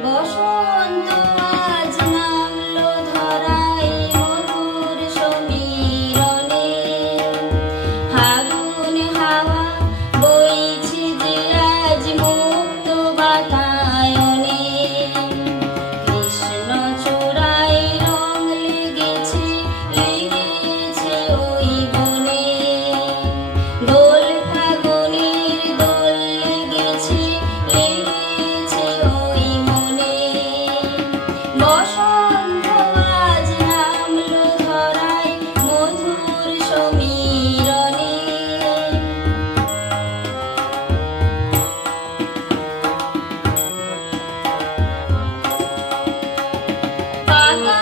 বসন্ত আজ নামলো ধরায় মধুর সমীরণে, ফাগুন হাওয়া বইছে যে আজ মুক্ত বাতায়নে, কৃষ্ণ চূড়ায় রং লেগেছে লেগেছে ওই বনে, দোল ফাগুনের দোল লেগেছে লেগেছে ওই মনে। বসন্ত আজ নামলো ধরায় মধুর সমীরণে। পাতা